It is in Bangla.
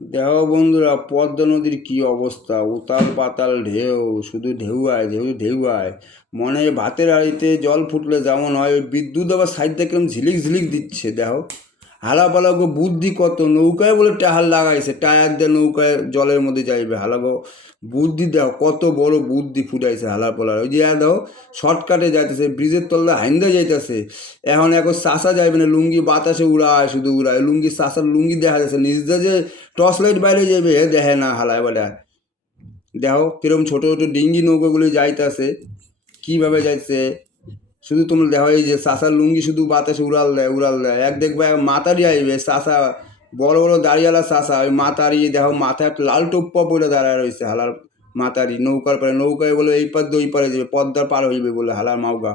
দেখো বন্ধুরা, পদ্মা নদীর কি অবস্থা! উতাল পাতাল ঢেউ, শুধু ঢেউ আয় ঢেউ ঢেউ আয়। মনে হয় ভাতের হাঁড়িতে জল ফুটলে যেমন হয়, ওই বিদ্যুৎ আবার সাইড থেকে কেমন ঝিলিক ঝিলিক দিচ্ছে দেখো। হালাপালাগো বুদ্ধি কত, নৌকায় বলে টায়ার লাগাইছে, টায়ার দিয়ে নৌকায় জলের মধ্যে যাইবে হালাগো। বুদ্ধি দেখো, কত বড় বুদ্ধি ফুটাইছে হালাপালার। ওই যে দেখো, শর্টকাটে যাইতেছে, ব্রিজের তলা হাইন্দা যাইতেছে। এখন চাষা যাইবে না, লুঙ্গি বাতাসে উড়ায়, শুধু উড়ায় লুঙ্গি, চাষার লুঙ্গি দেখা যাচ্ছে নিজে যে টর্চ লাইট বাইরে যাবে হে দেখে না হালায় বেলা। দেখো কিরম ছোট ছোট ডিঙ্গি নৌকাগুলি যাইতেছে, কিভাবে যাইছে। শুধু তোমরা দেখো, এই যে চাষার লুঙ্গি শুধু বাতাসে উড়াল দেয় উড়াল দেয়। এক দেখবে মাতারি আইবে চাষা, বড় বড় দাঁড়িয়ালা চাষা, ওই মাতারি দেখো, মাথায় একটা লাল টোপ্পা পরে দাঁড়ায় রয়েছে হালার মাতারি নৌকার পারে। নৌকায় বলে এই পার দিয়ে ওই পারে যাবে, পদ্মার পার হইবে বলে হালার মাউগা।